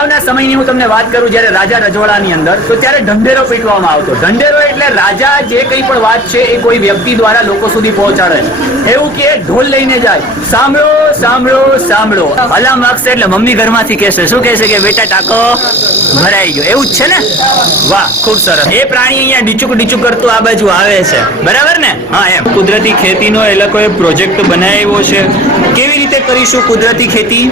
સમયની હું તમને વાત કરું જ્યારે રાજા રજવાડાની અંદર તો ત્યારે ઢંઢેરો પીટવામાં આવતો. ઢંઢેરો એટલે રાજા જે કંઈ પણ વાત છે એ કોઈ વ્યક્તિ દ્વારા લોકો સુધી પહોંચાડે. એવું કે ઢોલ લઈને જાય, સાંભળો સાંભળો સાંભળો. અલાર્મ વાગશે એટલે મમ્મી ઘરમાંથી કહેશે, શું કહેશે કે બેટા ટાંકો ભરાઈ ગયો. એવું જ છે ને? વાહ, ખૂબ સરસ. એ પ્રાણી અહીંયા ડીચુક ડીચુક કરતું આ બાજુ આવે છે, બરાબર ને? હા, એમ કુદરતી ખેતીનો એ લોકોએ પ્રોજેક્ટ બનાવ્યો છે. કેવી રીતે કરીશું કુદરતી ખેતી?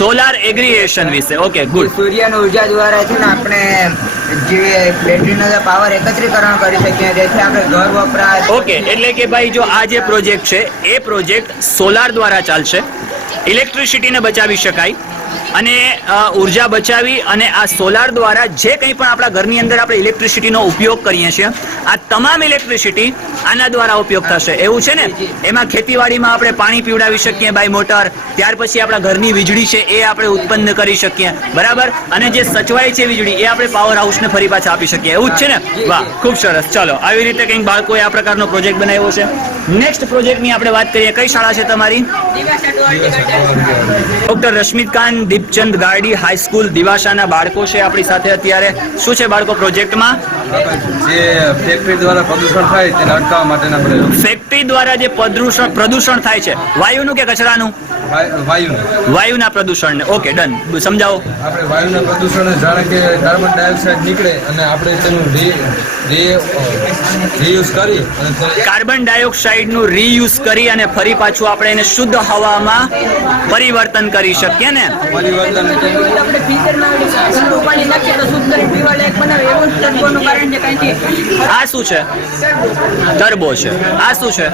સોલાર એગ્રીગેશન વિશે. Okay, good. સૂર્યની ઉર્જા દ્વારા છે ને આપણે જે બેટરીનો પાવર એકત્રીકરણ કરી શકીએ, જેથી આપણે ઘર વપરાશ. ઓકે, એટલે કે ભાઈ જો આ જે પ્રોજેક્ટ છે એ પ્રોજેક્ટ સોલાર દ્વારા ચાલશે. ઇલેક્ટ્રિસિટીને બચાવી શકાય અને ઉર્જા બચાવી અને આ સોલાર દ્વારા જે કંઈ પણ આપણા ઘરની અંદર આપણે ઇલેક્ટ્રિસિટીનો ઉપયોગ કરીએ છીએ આ તમામ ઇલેક્ટ્રિસિટી આના દ્વારા ઉપયોગ થશે. એવું છે ને? એમાં ખેતીવાડીમાં આપણે પાણી પીવડાવી શકીએ બાય મોટર. ત્યાર પછી આપણા ઘરની વીજળી છે એ આપણે ઉત્પન્ન કરી શકીએ, બરાબર? અને જે સચવાય છે વીજળી એ આપણે પાવર હાઉસને ફરી પાછા આપી શકીએ. એવું જ છે ને? વાહ, ખૂબ સરસ. ચલો, આવી રીતે કંઈક બાળકોએ આ પ્રકારનો પ્રોજેક્ટ બનાવ્યો છે. નેક્સ્ટ પ્રોજેક્ટની આપણે વાત કરીએ. કઈ શાળા છે તમારી? ડોક્ટર રશ્મિકાંત દીપચંદ ગાર્ડી હાઈસ્કૂલ દિવાસાના બાળકો છે આપણી સાથે અત્યારે. શું છે બાળકો પ્રોજેક્ટમાં? જે ફેક્ટરી દ્વારા પ્રદૂષણ થાય તેને અટકાવવા માટેના પ્રયોગ. ફેક્ટરી દ્વારા જે પ્રદૂષણ થાય છે, વાયુનું કે કચરાનું? વાયુના પ્રદૂષણને. Okay, done. સમજાવો. આપણે વાયુના પ્રદૂષણ જાણે કે કાર્બન ડાયોક્સાઇડ નીકળે અને આપણે તેનું રીયુઝ કરી કાર્બન ડાયોક્સાઇડનું રીયુઝ કરી અને ફરી પાછું આપણે એને શુદ્ધ હવામાં પરિવર્તન કરી શકીએ ને? આ શું છે? ટર્બો છે. આ શું છે?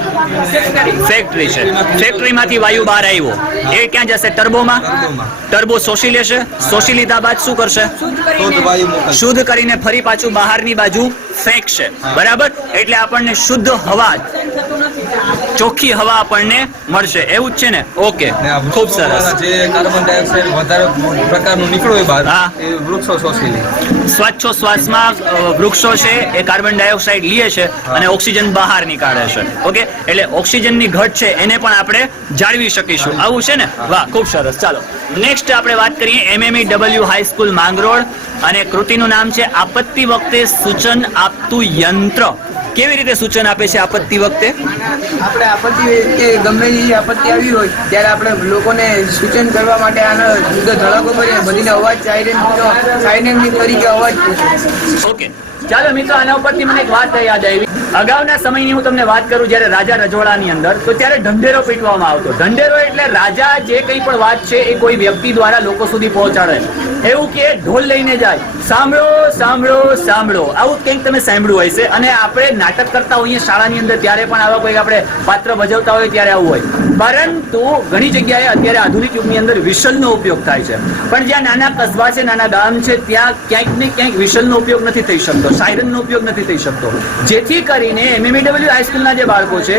ફેક્ટરી છે. ફેક્ટરીમાંથી વાયુ બહાર આવ્યો એ ક્યાં જશે? ટર્બોમાં. ટર્બો શોષી લેશે. શોષી લીધા બાદ શું કરશે? શુદ્ધ કરીને ફરી પાછું બહારની બાજુ ફેંકશે, બરાબર? એટલે આપણને શુદ્ધ હવા, ચોખ્ખી હવા આપણને મળશે. એવું જ છે ને? ઓકે, ખૂબ સરસ. જે કાર્બન ડાયોક્સાઇડ વધારે પ્રકારનું નીકળ્યું હોય બહાર, એ વૃક્ષો શોષી લે. શ્વાસોશ્વાસમાં વૃક્ષો છે એ કાર્બન ડાયોક્સાઇડ લે છે અને ઓક્સિજન બહાર નીકાળે છે. ઓકે, એટલે ઓક્સિજનની ઘટ છે એને પણ આપણે જાળવી શકીશું. આવું છે ને? વાહ, ખૂબ સરસ. ચાલો, નેક્સ્ટ આપણે વાત કરીએ MMEW હાઈસ્કૂલ માંગરોળ અને કૃતિનું નામ છે આપત્તિ વખતે સૂચન આપતું યંત્ર. કેવી રીતે સૂચન આપે છે આપત્તિ વખતે? આપણે આપત્તિ કે ગમે એ આપત્તિ આવી હોય ત્યારે આપણે લોકોને સૂચન કરવા માટે આનો જુદો ધડાકો કરીએ, બધીને અવાજ સાયરન તરીકે અવાજ. ઓકે, ચાલો મિત્રો, આના ઉપરથી મને એક વાત યાદ આવી. અગાઉના સમયની હું તમને વાત કરું જ્યારે રાજા રજવાડાની અંદર તો ત્યારે ઢંઢેરો પીટવામાં આવતો. ઢંઢેરો એટલે રાજા જે કંઈ પણ વાત છે એ કોઈ વ્યક્તિ દ્વારા લોકો સુધી પહોંચાડે. એવું કે ઢોલ લઈને જાય, સાંભળો સાંભળો સાંભળો. આવું કંઈક તમે સાંભળ્યું હશે. અને આપણે નાટક કરતા હોઈએ શાળાની અંદર ત્યારે પણ આવા કોઈ આપણે પાત્ર ભજવતા હોય ત્યારે આવું હોય. પરંતુ ઘણી જગ્યાએ અત્યારે આધુનિક યુગની અંદર વિશલનો ઉપયોગ થાય છે. પણ જ્યાં નાના કસ્બા છે, નાના ગામ છે, ત્યાં ક્યાંક ને ક્યાંક વિશલનો ઉપયોગ નથી થઈ શકતો, સાયરનનો ઉપયોગ નથી થઈ શકતો. જેથી કરીને MMEW હાઈસ્કૂલના જે બાળકો છે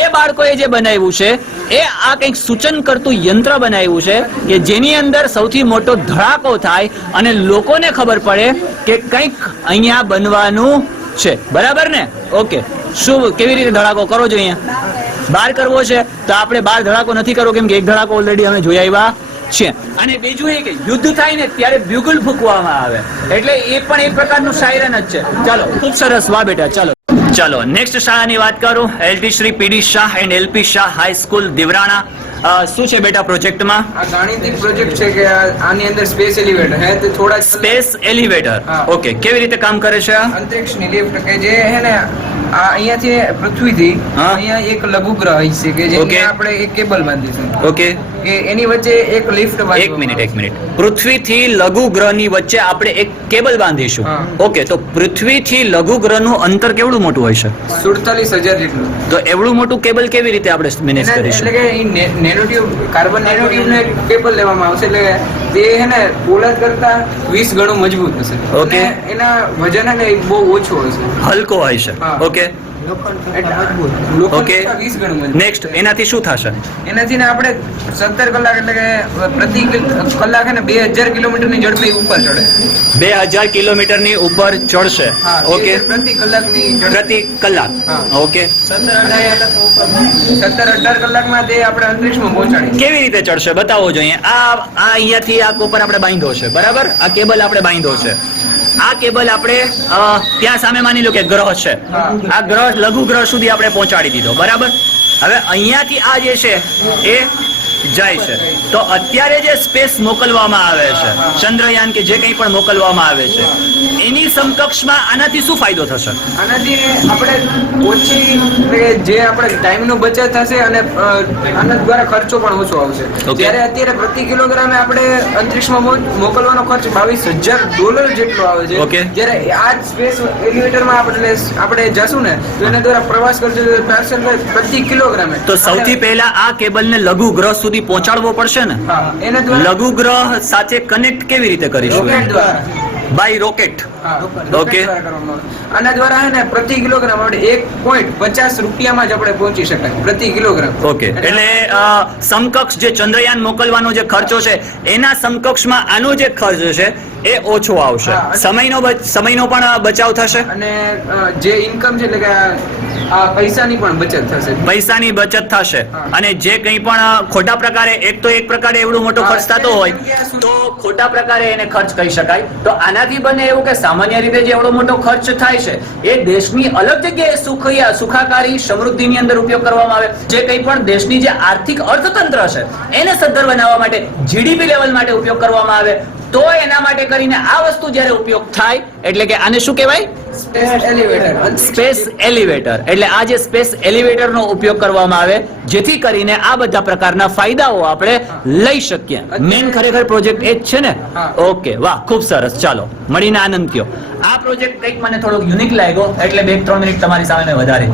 એ બાળકોએ જે બનાવ્યું છે એ આ કંઈક સૂચન કરતું યંત્ર બનાવ્યું છે કે જેની અંદર સૌથી મોટો ધડાકો થાય અને લોકોને ખબર પડે કે કંઈક અહીંયા બનવાનું છે, બરાબર ને? ઓકે, શું કેવી રીતે ધડાકો કરો છો? અહીંયા બહાર કરવો છે તો આપણે બહાર ધડાકો નથી કરવો, કેમ કે એક ધડાકો ઓલરેડી અમે જોઈ આવ્યા છે. અને બીજું એ કે યુદ્ધ થાય ને ત્યારે બ્યુગલ ફૂંકવામાં આવે, એટલે એ પણ એક પ્રકારનું સાયરન જ છે. ચાલો, ખૂબ સરસ. વાહ બેટા. ચાલો, નેક્સ્ટ શાળાની વાત કરું. LT Shri PD Shah and LP Shah high school Divrana. શું છે બેટા પ્રોજેક્ટમાં? આ ગાણિતિક પ્રોજેક્ટ છે કે આની અંદર સ્પેસ એલિવેટર હે તો થોડા સ્પેસ એલિવેટર. ઓકે, કેવી રીતે કામ કરે છે? અંતરિક્ષની લિફ્ટ કે જે હે ને આ અહીંયાથી પૃથ્વીથી અહીંયા એક લઘુગ્રહ છે કે જે આપણે એક કેબલ બાંધીશું. ઓકે, કે એની વચ્ચે એક લિફ્ટ. એક મિનિટ. પૃથ્વીથી લઘુગ્રહની વચ્ચે આપણે એક કેબલ બાંધીશું. ઓકે, તો પૃથ્વીથી લઘુગ્રહનું અંતર કેવડું મોટું હોય છે? 47,000 જેટલું. તો એવડું મોટું કેબલ કેવી રીતે આપણે મેનેજ કરીશું? એટલે કે નેનોટ્યુબ, કાર્બન નેનોટ્યુબને કેબલ લેવામાં આવશે એટલે તે હે ને પોલાદ કરતા 20 ગણું મજબૂત હશે. ઓકે, એના વજન હે ને બહુ ઓછું હશે, હલકો હોય છે. ઓકે, ઓકે 20 ગણું મજબૂત. નેક્સ્ટ એનાથી શું થશે? એનાથી ને આપણે 17 કલાક એટલે કે પ્રતિ કલાક હે ને 2000 કિલોમીટરની ઝડપે ઉપર ચડે. 2000 કિલોમીટરની ઉપર ચડશે. હા, ઓકે, પ્રતિ કલાકની ઝડપ. પ્રતિ કલાક. હા. ઓકે, 17-18 કલાકમાં તે આપણે અંતરિક્ષમાં પહોંચાડી. કેવી રીતે ચડશે બતાવો જોઈએ. આ અહીંયાથી આ કોપર આપણે બાંધ્યો છે, બરાબર? આ કેબલ આપણે બાંધ્યો છે. આ કેબલ આપણે ત્યાં સામે માની લો કે ગ્રહ છે. હા. આ ગ્રહ લઘુ ગ્રહ સુધી આપણે પહોંચાડી દીધો, બરાબર? હવે અહીંયાથી આ જે છે એ જાય છે. તો અત્યારે જે સ્પેસ મોકલવામાં આવે છે, ચંદ્રયાન કે જે કંઈ પણ મોકલવામાં આવે છે, એની સમકક્ષમાં આનાથી શું ફાયદો થશે? આનાથી આપણે ઓછી એટલે જે આપણે ટાઈમનો બચત થશે અને આના દ્વારા ખર્ચો પણ ઓછો આવશે. Okay. જ્યારે અત્યારે પ્રતિ કિલોગ્રામે આપણે અંતરિક્ષમાં મોકલવાનો ખર્ચ $22,000 જેટલો આવે છે. Okay. જ્યારે આ સ્પેસ એલિવેટરમાં આપણે જશું ને તો એના દ્વારા પ્રવાસ કરજો પ્રતિ કિલોગ્રામે. તો સૌથી પહેલા આ કેબલને લઘુ ગ્રહ સુધી પહોંચાડવો પડશે ને. હા, એના દ્વારા લઘુ ગ્રહ સાથે કનેક્ટ કેવી રીતે કરીશું? રોકેટ દ્વારા. By rocket. હા, Okay. રોકેટ દ્વારા કરવામાં આવે. આના દ્વારા હે ને પ્રતિ કિલોગ્રામ આપણે $1.50 જ આપણે પહોંચી શકાય પ્રતિ કિલોગ્રામ. ઓકે, એટલે સમકક્ષ જે ચંદ્રયાન મોકલવાનો જે ખર્ચો છે એના સમકક્ષમાં આનો જે ખર્ચ છે એ ઓછો આવશે. હા. સમયનો પણ બચાવ થશે, અને જે ઇન્કમ છે એટલે કે આ પૈસાની પણ બચત થશે. પૈસાની બચત થશે. હા. અને જે કંઈ પણ ખોટા પ્રકારે એક પ્રકારે એવડો મોટો ખર્ચ થતો હોય તો ખોટા પ્રકારે એને ખર્ચ કહી શકાય. તો આનાથી બને એવું કે સામાન્ય રીતે જે એવડો મોટો ખર્ચ થાય છે એ દેશની અલગ જગ્યાએ સુખાકારી સમૃદ્ધિની અંદર ઉપયોગ કરવામાં આવે. જે કંઈ પણ દેશની જે આર્થિક અર્થતંત્ર છે એને સદ્ધર બનાવવા માટે, જીડીપી લેવલ માટે ઉપયોગ કરવામાં આવે. તો એના માટે કરીને આ વસ્તુ જ્યારે ઉપયોગ થાય એટલે કે આને શું કહેવાય? Space elevator. Space elevator. એટલે આ જે સ્પેસ એલિવેટરનો ઉપયોગ કરવામાં આવે જેથી કરીને આ બધા પ્રકારના ફાયદાઓ આપણે લઈ શકીએ. મેન ખરેખર પ્રોજેક્ટ એ જ છે ને. હા. ઓકે, વાહ, ખૂબ સરસ. ચાલો, મળીને આનંદ થયો. આ પ્રોજેક્ટ કંઈક મને થોડોક યુનિક લાગ્યો એટલે 2-3 મિનિટ તમારી સામે વધારે.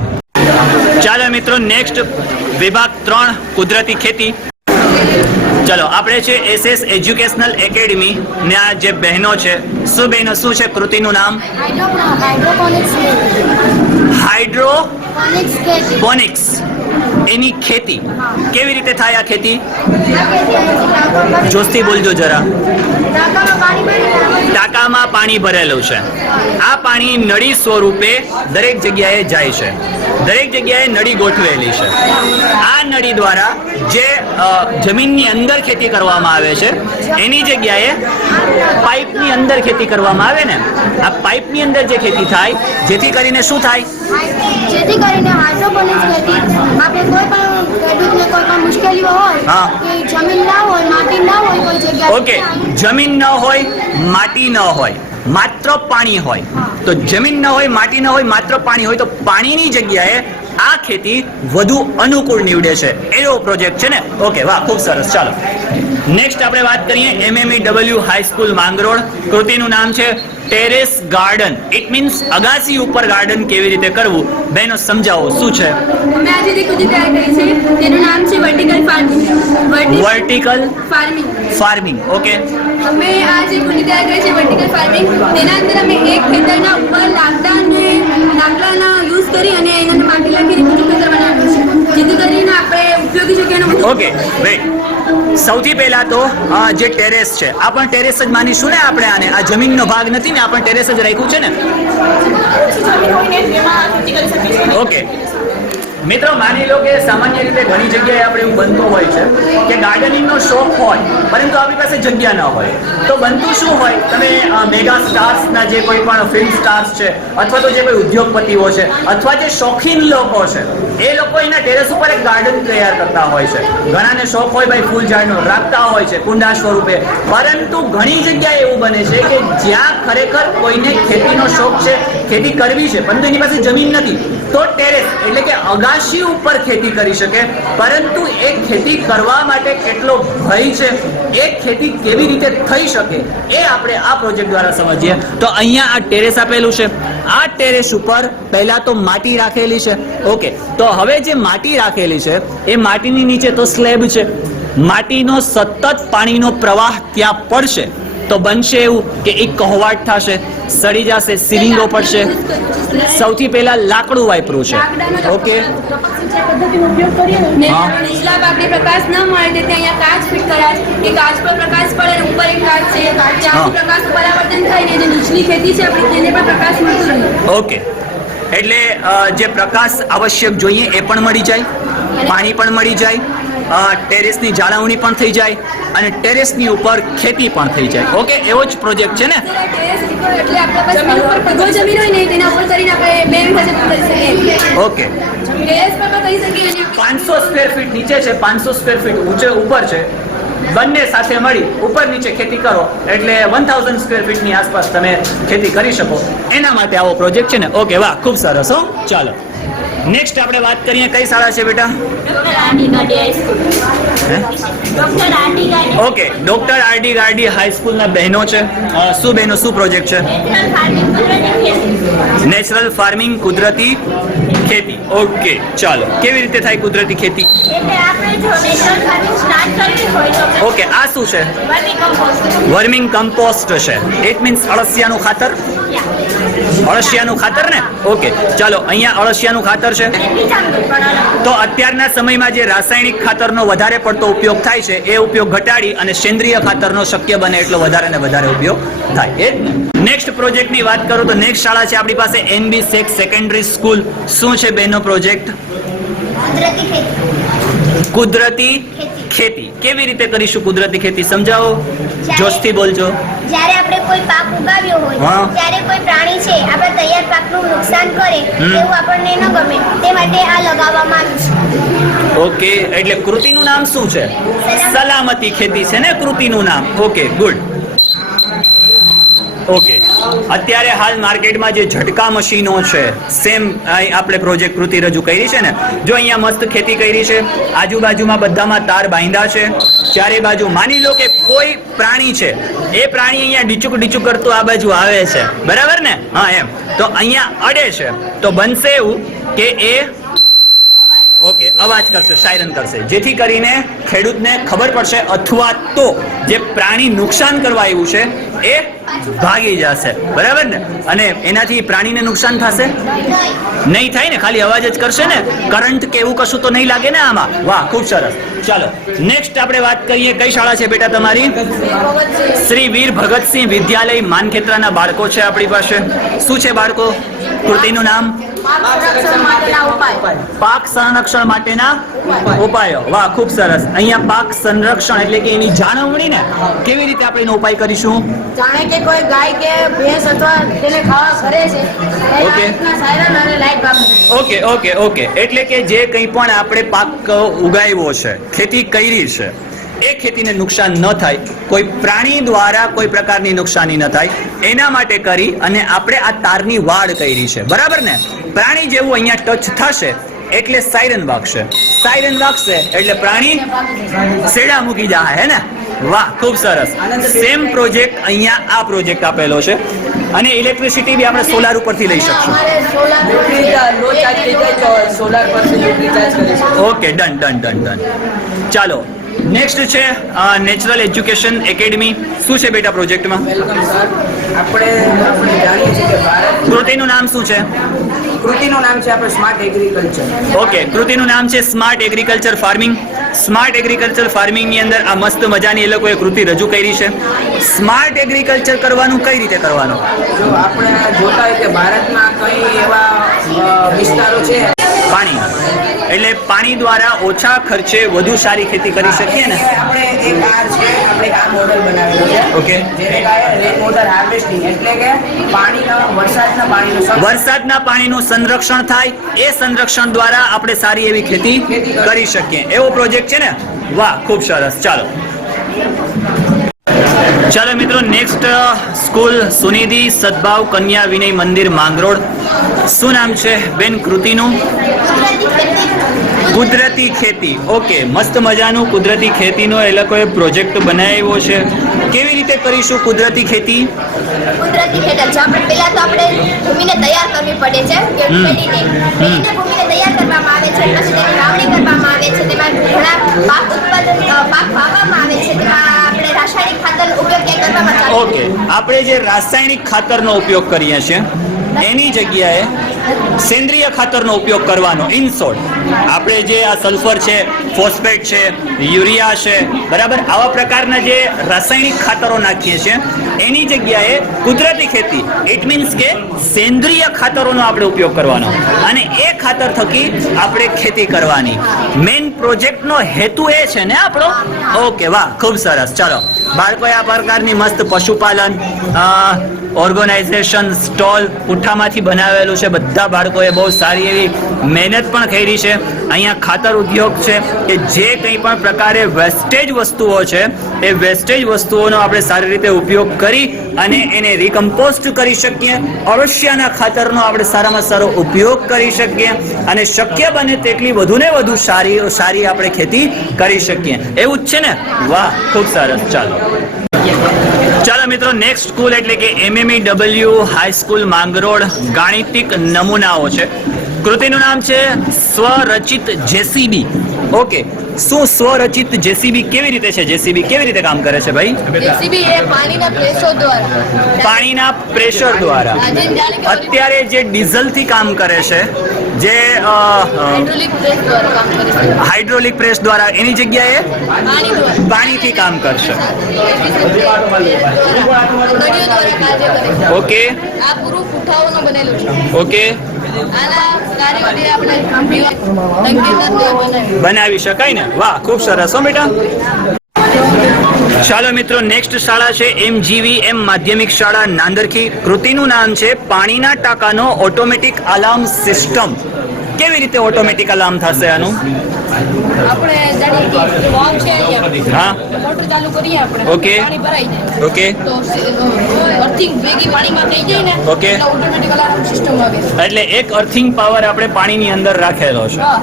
ચાલો મિત્રો, નેક્સ્ટ વિભાગ 3 કુદરતી ખેતી. ચલો, આપણે છે SS એજ્યુકેશનલ એકેડમી ને આ જે બહેનો છે, શું બહેનો, શું છે કૃતિનું નામ? હાઇડ્રોપોનિક્સ. એની ખેતી કેવી રીતે થાય? આ ખેતી જોસ્તી બોલજો જરા. ટાંકામાં પાણી ભરેલું છે. આ પાણી નળી સ્વરૂપે દરેક જગ્યાએ જાય છે. દરેક જગ્યાએ નળી ગોઠવેલી છે. આ નળી દ્વારા જે જમીનની અંદર ખેતી કરવામાં આવે છે એની જગ્યાએ પાઇપની અંદર ખેતી કરવામાં આવે ને. આ પાઇપની અંદર જે ખેતી થાય જેથી કરીને શું થાય? જેથી કરીને હાઇડ્રોપોનિક્સ ખેતી આપણે કોઈ પણ ખેડૂતને કોઈ પણ મુશ્કેલીઓ હોય હા. કે જમીન ના હોય, માટી ના હોય કોઈ જગ્યાએ. ઓકે, જમીન ન હોય, માટી ન હોય, માત્ર પાણી હોય. તો જમીન ન હોય, માટી ન હોય, માત્ર પાણી હોય તો પાણીની જગ્યાએ આ ખેતી વધુ અનુકૂળ નીવડે છે. એવો પ્રોજેક્ટ છે ને. ઓકે, વાહ, ખૂબ સરસ. ચાલો, નેક્સ્ટ આપણે વાત કરીએ MMEW હાઈસ્કૂલ માંગરોળ. કૃતિનું નામ છે ટેરેસ ગાર્ડન. ઇટ મીન્સ અગાસી ઉપર ગાર્ડન કેવી રીતે કરવું. બહેનો સમજાવો શું છે? અમે આજે જે કૃતિ તૈયાર કરી છે તેનું નામ છે vertical farming. Vertical farming. Farming. Okay, અમે આ જે કૃતિ તૈયાર કરી છે વર્ટિકલ ફાર્મિંગ, તેના અંદર અમે એક ખેતરના ઉપર લાકડાના યુઝ કરી અને એના અંદર માટી લાગીને બીજું ખેતર બનાવ્યું છે જેથી કરીને આપણે ઉપયોગી જગ્યાનો વધુ. Okay, wait. સૌથી પહેલા તો જે ટેરેસ છે આ પણ ટેરેસ જ માનીશું ને આપણે આને. આ જમીનનો ભાગ નથી ને, આ પણ ટેરેસ જ રાખ્યું છે ને. ઓકે મિત્રો, માની લો કે સામાન્ય રીતે ઘણી જગ્યાએ આપણે એવું બનતું હોય છે કે ગાર્ડનિંગનો શોખ હોય પરંતુ આપણી પાસે જગ્યા ન હોય. તો બનતું શું હોય? તમે મેગા સ્ટાર્સના જે કોઈ પણ ફિલ્મ સ્ટાર્સ છે અથવા તો જે કોઈ ઉદ્યોગપતિઓ છે અથવા જે શોખીન લોકો છે એ લોકો એના ટેરેસ ઉપર એક ગાર્ડન તૈયાર કરતા હોય છે. ઘણાને શોખ હોય ભાઈ ફૂલ ઝાડનો, રાખતા હોય છે કુંડા સ્વરૂપે. પરંતુ ઘણી જગ્યાએ એવું બને છે કે જ્યાં ખરેખર કોઈને ખેતીનો શોખ છે, ખેતી કરવી છે પરંતુ એની પાસે જમીન નથી, તો ટેરેસ એટલે કે અગાશી ઉપર ખેતી કરી શકે. પરંતુ એ ખેતી કરવા માટે કેટલો ભય છે, એ ખેતી કેવી રીતે થઈ શકે એ આપણે આ પ્રોજેક્ટ દ્વારા સમજીએ. તો અહીંયા આ ટેરેસ આપેલું છે. આ ટેરેસ ઉપર પહેલા તો માટી રાખેલી છે. ઓકે, તો હવે જે માટી રાખેલી છે એ માટીની નીચે તો સ્લેબ છે. માટીનો સતત પાણીનો પ્રવાહ ત્યાં પડશે તો બનશે એવું કે એક કહોવાટ થશે, સડી જશે, સીલિંગો પડશે. સૌથી પહેલા લાકડું વાપરું છે. ઓકે, ને હા. નીચલા ભાગને પ્રકાશ ન મળે તે અહીંયા કાચ ફિટ કર્યા છે કે કાચ પર પ્રકાશ પડે અને ઉપર એક કાચ છે ત્યાંથી પ્રકાશનું પરાવર્તન થાય ને જે નીચલી ખેતી છે આપણી તેને પણ પ્રકાશ મળતો રહે. ઓકે. એટલે જે પ્રકાશ આવશ્યક જોઈએ એ પણ મળી જાય, પાણી પણ મળી જાય, ટેરેસની જાળવણી પણ થઈ જાય અને ટેરેસની ઉપર ખેતી પણ થઈ જાય. ઓકે, એવો જ પ્રોજેક્ટ છે ને? ટેરેસ એટલે આપણા પાસે જો જમીન હોય ને તેના ઉપર કરીને આપણે 2 વીઘા જમીન કરી શકીએ. ઓકે. ટેરેસ પર પણ કરી શકીએ અને 500 સ્ક્વેર ફીટ નીચે છે, 500 સ્ક્વેર ફીટ ઊંચે ઉપર છે, બંને સાથે મળી ઉપર નીચે ખેતી કરો એટલે 1000 સ્ક્વેર ફીટની આસપાસ તમે ખેતી કરી શકો. એના માટે આવો પ્રોજેક્ટ છે ને. ઓકે, વાહ, ખૂબ સરસ. હો, ચાલો નેક્સ્ટ આપણે વાત કરીએ. કઈ શાળા છે બેટા? ઓકે, ડોક્ટર આરડી ગાર્ડી હાઈસ્કૂલના બહેનો છે. શું બહેનો, શું પ્રોજેક્ટ છે? નેચરલ ફાર્મિંગ, કુદરતી ખેતી. ઓકે, ચાલો કેવી રીતે થાય કુદરતી ખેતી? ઓકે, આ શું છે? વર્મિંગ કમ્પોસ્ટ છે. ઇટ મીન્સ અળસિયાનું ખાતર. અળસિયાનું ખાતર ને? ઓકે, ચાલો અહીંયા અળસિયાનું ખાતર છે. તો અત્યારના સમયમાં જે રાસાયણિક ખાતરનો વધારે પડતો ઉપયોગ થાય છે એ ઉપયોગ ઘટાડી અને સેન્દ્રિય ખાતરનો શક્ય બને એટલો વધારે ને વધારે ઉપયોગ થાય. એ જ ને. નેક્સ્ટ પ્રોજેક્ટની વાત કરું તો નેક્સ્ટ શાળા છે આપણી પાસે એનબી શેખ સેકન્ડરી સ્કૂલ. શું છે બેનો પ્રોજેક્ટ? કુદરતી ખેતી. કેવી રીતે કરીશું કુદરતી ખેતી? સમજાવો, જોશથી બોલજો. જ્યારે આપણે કોઈ પાક ઉગાવ્યો હોય હા. ત્યારે કોઈ પ્રાણી છે આપણા તૈયાર પાકનું નુકસાન કરે એવું આપણને ન ગમે તે માટે આ લગાવવામાં આવ્યું છે. ઓકે, એટલે કૃતિનું નામ શું છે? સલામતી ખેતી છે ને કૃતિનું નામ. Okay, good. ઓકે, અત્યારે હાલ માર્કેટમાં જે ઝટકા મશીનો છે સેમ આપણે પ્રોજેક્ટ કૃતિ રજૂ કરી છે ને. જો અહીંયા મસ્ત ખેતી કરી છે, આજુબાજુમાં બધામાં તાર બાંધ્યા છે, ચારે બાજુ માની લો કે કોઈ પ્રાણી છે, એ પ્રાણી અહીંયા ડીચુક ડીચુક કરતું આ બાજુ આવે છે, બરાબર ને? હા, એમ તો અહીંયા અડે છે તો બનશે એવું કે એ ઓકે અવાજ કરશે, સાયરન કરશે, જેથી કરીને ખેડૂતને ખબર પડશે અથવા તો જે પ્રાણી નુકસાન કરવા આવ્યું છે એ ભાગી જશે, બરાબર ને? અને એનાથી પ્રાણીને નુકસાન થશે નહીં? થાય ને, ખાલી અવાજ જ કરશે ને. કરંટ કે એવું કશું તો નહીં લાગે ને આમાં. વાહ, ખૂબ સરસ. ચાલો નેક્સ્ટ આપણે વાત કરીએ. કઈ શાળા છે બેટા તમારી? શ્રી વીર ભગતસિંહ વિદ્યાલય માનખેત્રાના બાળકો છે આપણી પાસે. શું છે બાળકો? કૃતિનું નામ? પાક સંરક્ષણ માટેના ઉપાયો. વાહ, ખૂબ સરસ. અહીંયા પાક સંરક્ષણ એટલે કે એની જાળવણી ને કેવી રીતે આપણે એનો ઉપાય કરીશું? જાણે કે કોઈ ગાય કે ભેંસ અથવા તેને ખાવા કરે છે ઓકે. સાયરન અને લાઈટ વાપરે. ઓકે ઓકે ઓકે, એટલે કે જે કંઈ પણ આપણે પાક ઉગાવ્યો છે, ખેતી કરી છે, એ ખેતીને નુકસાન ન થાય, કોઈ પ્રાણી દ્વારા કોઈ પ્રકારની નુકસાની ન થાય એના માટે કરી અને આપણે આ તારની વાડ કરી છે, બરાબર ને? પ્રાણી જેવું અહીંયા ટચ થશે એટલે સાયરન વાગશે, સાયરન વાગશે એટલે પ્રાણી સેડા મૂકી જાય, હે ને? વાહ, ખૂબ સરસ. સેમ પ્રોજેક્ટ અહીંયા આ પ્રોજેક્ટ આપેલો છે અને ઇલેક્ટ્રિસિટી બી આપણે સોલાર ઉપરથી લઈ શકશું. Okay, done done done done. ચાલો નેક્સ્ટ છે નેચરલ એજ્યુકેશન એકેડમી. શું છે બેટા પ્રોજેક્ટમાં? આપણે જાણીએ છીએ કે ભારત કૃતિનું નામ શું છે? કૃતિનું નામ છે આપણે સ્માર્ટ એગ્રીકલ્ચર. ઓકે, કૃતિનું નામ છે smart agriculture farming. Smart agriculture farming ની અંદર આ મસ્ત મજાની એ લોકોએ કૃતિ રજૂ કરી છે. સ્માર્ટ એગ્રીકલ્ચર કરવાનું કઈ રીતે કરવાનું? જો આપણે જોતા હોય કે ભારતમાં કઈ એવા વિસ્તારો છે પાણી, એટલે પાણી દ્વારા ઓછા ખર્ચે વધુ સારી ખેતી કરી શકીએ ને. આપણે એક આ છે, આપણે આ મોડેલ બનાવેલું છે. ઓકે. જેને કહેવાય રેન વોટર હાર્વેસ્ટિંગ, એટલે કે વરસાદના પાણીનું સંરક્ષણ થાય, એ સંરક્ષણ દ્વારા આપણે સારી એવી ખેતી કરી શકીએ, એવો પ્રોજેક્ટ છે ને. વાહ, ખૂબ સરસ. ચાલો મિત્રો, નેક્સ્ટ સ્કૂલ સુનિધિ સદભાવ કન્યા વિનય મંદિર માંગરોળ. શું નામ છે બેન કૃતિનું? કુદરતી ખેતી. ઓકે, મસ્ત મજાનું કુદરતી ખેતીનો એ લોકોએ પ્રોજેક્ટ બનાવ્યો છે. કેવી રીતે કરીશું કુદરતી ખેતી? કુદરતી ખેતર છે. આપણે પહેલા તો આપણે ભૂમિને તૈયાર કરવી પડે છે. પેઢીને ભૂમિને તૈયાર કરવામાં આવે છે, પછી તેની વાવણી કરવામાં આવે છે, તેમાં ઘણા પાક વાવવામાં આવે છે, તેમાં આપણે રાસાયણિક ખાતરનો ઉપયોગ ક્યાં કરવામાં ચાલુ આપણે જે રાસાયણિક ખાતરનો ઉપયોગ કરીએ છીએ એની જગ્યાએ સેન્દ્રિય ખાતરનો ઉપયોગ કરવાનો. ઇન શોર્ટ, આપણે જે આ સલ્ફર છે, ફોસ્ફેટ છે, યુરિયા છે, બરાબર, આવા પ્રકારના જે રાસાયણિક ખાતરો નાખીએ છીએ એની જગ્યાએ કુદરતી ખેતી, ઇટ મીન્સ કે સેન્દ્રિય ખાતરોનો આપણે ઉપયોગ કરવાનો અને એ ખાતર થકી આપણે ખેતી કરવાની. મેઇન પ્રોજેક્ટનો હેતુ એ છે ને આપણો. ઓકે, વાહ, ખૂબ સરસ. ચાલો, બાળકોએ આ પ્રકારની મસ્ત પશુપાલન ઓર્ગેનાઇઝેશન સ્ટોલ પુઠ્ઠામાંથી બનાવેલું છે. બધા બાળકોએ બહુ સારી એવી મહેનત પણ કરી છે. અહીંયા ખાતર ઉદ્યોગ છે કે જે કંઈ પણ પ્રકારે વેસ્ટેજ વસ્તુઓ છે એ વેસ્ટેજ વસ્તુઓનો આપણે સારી રીતે ઉપયોગ કરી અને એને રિકમ્પોસ્ટ કરી શકીએ. અવશ્યના ખાતરનો આપણે સારામાં સારો ઉપયોગ કરી શકીએ અને શક્ય બને તેટલી વધુ ને વધુ સારી આપણે ખેતી કરી શકીએ. એવું જ છે ને? વાહ, ખૂબ સરસ. ચાલો મિત્રો, નેક્સ્ટ સ્કૂલ એટલે કે MMEW હાઈસ્કૂલ માંગરોળ ગાણિતિક નમૂનાઓ છે. કૃતિનું નામ છે સ્વરચિત JCB. ઓકે, શું સ્વરચિત JCB કેવી રીતે છે? JCB કેવી રીતે કામ કરે છે ભાઈ? JCB એ પાણીના પ્રેશર દ્વારા પાણીના પ્રેશર દ્વારા અત્યારે જે ડીઝલથી કામ કરે છે, જે હાઇડ્રોલિક પ્રેસ દ્વારા, એની જગ્યાએ પાણીથી કામ કરશે. ઓકે, આ પૂરું પુઠ્ઠાઓનો બનેલું છે. ઓકે, આના કાર્ય આપણે બનાવી શકાય ને? વાહ, ખૂબ સરસ હો બેટા. ચાલો મિત્રો, નેક્સ્ટ શાળા છે MGVM માધ્યમિક શાળા નાંદરખી. કૃતિનું નામ છે પાણીના ટાંકાનો ઓટોમેટિક અલાર્મ સિસ્ટમ. કેવી રીતે ઓટોમેટિક અલાર્મ થશે આનું? આપણે જાણીએ કે વાવ છે અહીંયા, હા, મોટર ચાલુ કરીએ આપણે, ઓકે, પાણી ભરાઈ જાય ઓકે, તો અર્થિંગ ભેગી પાણીમાં થઈ જાય ને, ઓકે, એટલે ઓટોમેટિક અલાર્મ સિસ્ટમ વાગે. એટલે એક અર્થિંગ પાવર આપણે પાણીની અંદર રાખેલો છે. હા.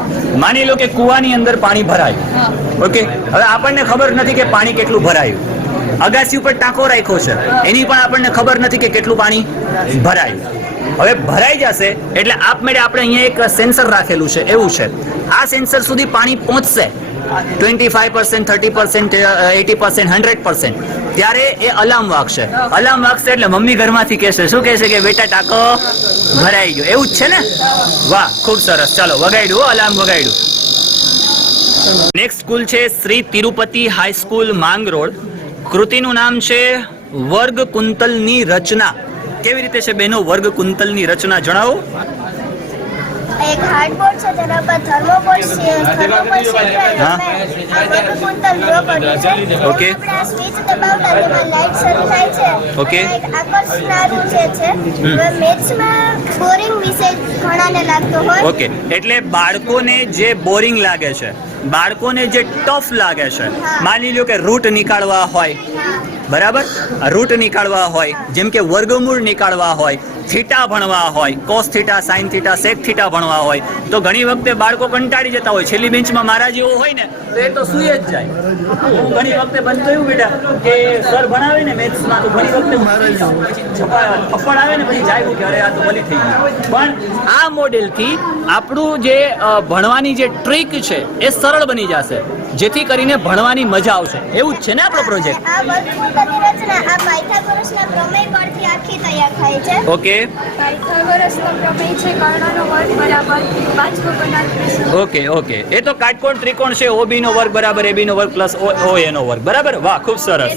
માની લો કે કૂવાની અંદર પાણી ભરાયું. હા. ઓકે, હવે આપણને ખબર નથી કે પાણી કેટલું ભરાયું. અગાસી ઉપર ટાંકો રાખ્યો છે, એની પણ આપણને ખબર નથી કે કેટલું પાણી ભરાયું. હવે ભરાઈ જશે એટલે આપમેળે આપણે અહીંયા એક સેન્સર રાખેલું છે. એવું છે, આ સેન્સર સુધી પાણી પહોંચશે 25%, 30%, 80%, 100%, ત્યારે એ અલાર્મ વાગશે. અલાર્મ વાગશે એટલે મમ્મી ઘરમાંથી કહેશે, શું કહેશે કે બેટા ટાંકો ભરાઈ ગયો. એવું જ છે ને? વાહ, ખૂબ સરસ. ચાલો, વગાડ્યું, અલાર્મ વગાડ્યું. નેક્સ્ટ સ્કૂલ છે શ્રી તિરુપતિ હાઈસ્કૂલ માંગરોળ. કૃતિનું નામ છે વર્ગ કુંતલની રચના. કેવી રીતે છે બેનો વર્ગ કુંતલની રચના? જણાવો. એક હાર્ડબોર્ડ છે, તેના પર થર્મોકોલ છે, થર્મોકોલ છે, હા. આ વર્ગકુંતલ ડ્રો કર્યું છે. ઓકે. આપણે આ સ્વિચ દબાવતા તેમાં લાઈટ શરૂ થાય છે. ઓકે. અને એક આકર્ષનારું જે છે, હવે મેથ્સમાં બોરિંગ વિષય ઘણાને લાગતો હોય. ઓકે, એટલે બાળકોને જે બોરિંગ લાગે છે, બાળકોને જે ટફ લાગે છે, માની લો કે રૂટ નીકાળવા હોય, બરાબર, રૂટ નીકાળવા હોય, જેમ કે વર્ગમૂળ નીકાળવા હોય, થીટા ભણવા હોય, cos theta, sine theta, sec theta ભણવા હોય, તો ઘણી વખતે બાળકો કંટાળી જતા હોય. છેલ્લી બેન્ચમાં મારા જેવો હોય ને તો એ તો સૂઈ જ જાય. હું ઘણી વખતે બનતો એવું બેટા કે સર ભણાવે ને મેથ્સમાં તો ઘણી વખતે હું સૂઈ જાઉં. પછી થપ્પડ આવે ને પછી જાય કે અરે આ તો ભલી થઈ ગયું. પણ આ મોડેલથી આપણું જે ભણવાની જે ટ્રીક છે એ સરળ બની જશે, જેથી કરીને ભણવાની મજા આવશે. એવું જ છે ને આપણો પ્રોજેક્ટ? આ વર્ગકુંતલની રચના આ પાયથાગોરસના પ્રમેય પરથી આખી તૈયાર થાય છે. ઓકે, પાયથાગોરસનો પ્રમેય છે કર્ણનો વર્ગ બરાબર 5 ગુણાકાર. ઓકે, ઓકે, એ તો કાટકોણ ત્રિકોણ છે. OB નો વર્ગ બરાબર AB નો વર્ગ પ્લસ OA નો વર્ગ, બરાબર. વાહ, ખૂબ સરસ.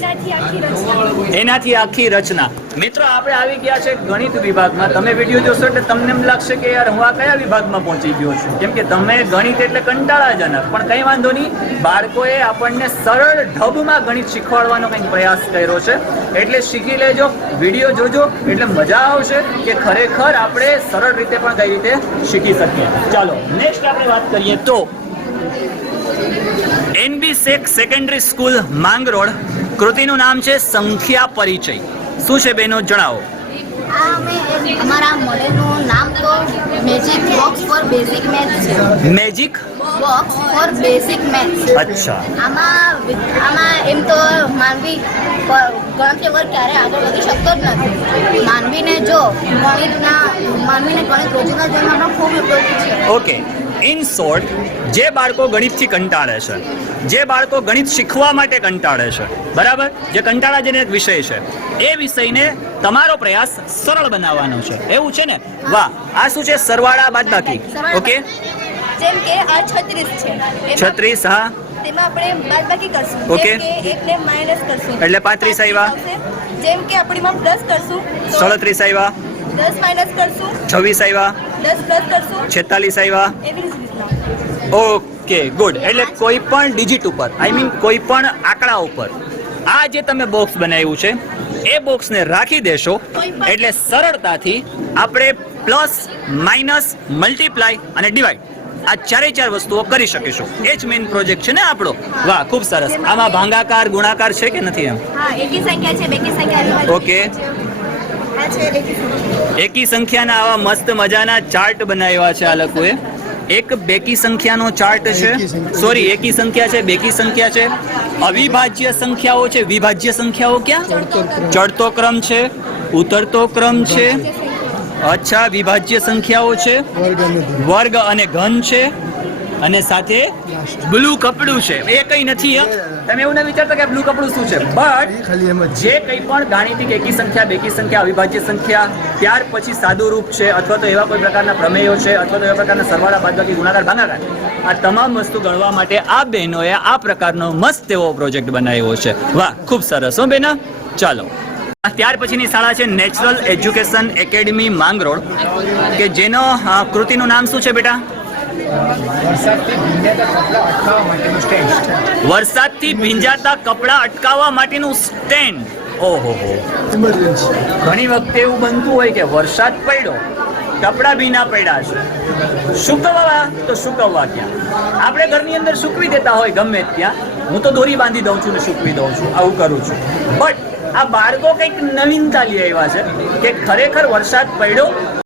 એનાથી આખી રચના. મિત્રો, આપણે આવી ગયા છે ગણિત વિભાગમાં. તમે વિડીયો જોશો એટલે તમને એમ લાગશે કે યાર હું આ કયા વિભાગમાં પહોંચી ગયો છું, કેમ કે તમે ગણિત એટલે કંટાળાજનક. પણ કંઈ વાંધો નહીં, બાળકોએ આપણને સરળ ઢબમાં ગણિત શીખવાડવાનો કંઈક પ્રયાસ કર્યો છે, એટલે શીખી લેજો. વિડીયો જોજો એટલે મજા આવશે કે ખરેખર આપણે સરળ રીતે પણ કઈ રીતે શીખી શકીએ. ચાલો, નેક્સ્ટ આપણે વાત કરીએ તો NB Shaikh secondary school Mangrol. કૃતિનું નામ છે સંખ્યા પરિચય. શું છે બેનો? જણાવો. અમારા મોડેલનું નામ તો magic box for basic maths છે. Magic box for basic maths. અચ્છા. આમાં એમ તો માનવી ગણતરી વર્ગ ક્યારે આગળ વધી શકતો જ નથી. માનવીને ગણિત રોજિંદા જીવનમાં ખૂબ ઉપયોગી છે. ઓકે, ઇન શોર્ટ, જે બાળકો ગણિતથી કંટાળે છે, જે બાળકો ગણિત શીખવા માટે કંટાળે છે, બરાબર, જે કંટાળાજનક વિષય છે, એ વિષયને તમારો પ્રયાસ સરળ બનાવવાનો છે, એવું છે ને? વાહ. આ શું છે? સરવાળા બાદબાકી. ઓકે, જેમ કે આ 36 છે એમાં 36. હા, તેમાં આપણે બાદબાકી કરશું. ઓકે. જેમ કે એકને માઈનસ કરશું એટલે 35 આવ્યા. આવશે. જેમ કે આપણીમાં પ્લસ કરશું તો 37 આવ્યા, 10 માઈનસ કરશું, 26 આવ્યા, 10 પ્લસ કરશું, 46 આવ્યા. એવી જ રીતના. Okay, good. એટલે કોઈ પણ ડિજિટ ઉપર, આઈ મીન કોઈ પણ આંકડા ઉપર આ જે તમે બોક્સ બનાવ્યું છે એ બોક્સને રાખી દેશો એટલે સરળતાથી આપણે પ્લસ, માઇનસ, મલ્ટીપ્લાય અને ડિવાઈડ આ ચાર વસ્તુઓ કરી શકીશું. એ જ મેઇન પ્રોજેક્ટ છે ને આપણો. વાહ, ખૂબ સરસ. આમાં ભાગાકાર, ગુણાકાર છે કે નથી એમ? હા, એકી સંખ્યા છે, બેકી સંખ્યા. ઓકે. આ છે એકી સંખ્યા. એકી સંખ્યાના આવા મસ્ત મજાના ચાર્ટ બનાવ્યા છે આ લોકોએ. એક બેકી સંખ્યાનો ચાર્ટ છે, સોરી, એકી સંખ્યા છે, બેકી સંખ્યા છે, અવિભાજ્ય સંખ્યાઓ છે, વિભાજ્ય સંખ્યાઓ ક્યાં? ચડતો ક્રમ છે, ઉતરતો ક્રમ છે, અચ્છા, વિભાજ્ય સંખ્યાઓ છે, વર્ગ અને ઘન છે, અને સાથે બ્લુ કપડું છે. એ કઈ નથી, તમે એવું ન વિચારતા કે બ્લુ કપડું શું છે, બટ જે કંઈ પણ ગાણિતિક એકી સંખ્યા, બેકી સંખ્યા, અવિભાજ્ય સંખ્યા, ત્યાર પછી સાદું રૂપ છે, અથવા તો એવા કોઈ પ્રકારના પ્રમેયો છે, અથવા તો એવા પ્રકારના સરવાળા, બાદબાકી, ગુણાકાર, ભાગાકાર, આ તમામ વસ્તુ ગણવા માટે આ બહેનોએ આ પ્રકારનો મસ્ત એવો પ્રોજેક્ટ બનાવ્યો છે. વાહ, ખૂબ સરસ હો બેના. ચાલો, ત્યાર પછીની શાળા છે નેચરલ એજ્યુકેશન એકેડમી માંગરોળ, કે જેનો કૃતિનું નામ શું છે બેટા? વરસાદથી ભીંજાતા કપડાં અટકાવવા માટેનું સ્ટેન્ડ. ઓહો, ઘણી વખતે એવું બનતું હોય કે વરસાદ પડ્યો, કપડાં ભીના પડ્યા છે, સુકવવા તો સુકવવા ક્યાં? આપણે ઘરની અંદર સૂકવી દેતા હોય ગમે ત્યાં. હું તો દોરી બાંધી દઉં છું ને સૂકવી દઉં છું, આવું કરું છું. બટ આ બાળકો કંઈક નવીનતા લઈ આવ્યા છે કે ખરેખર વરસાદ પડ્યો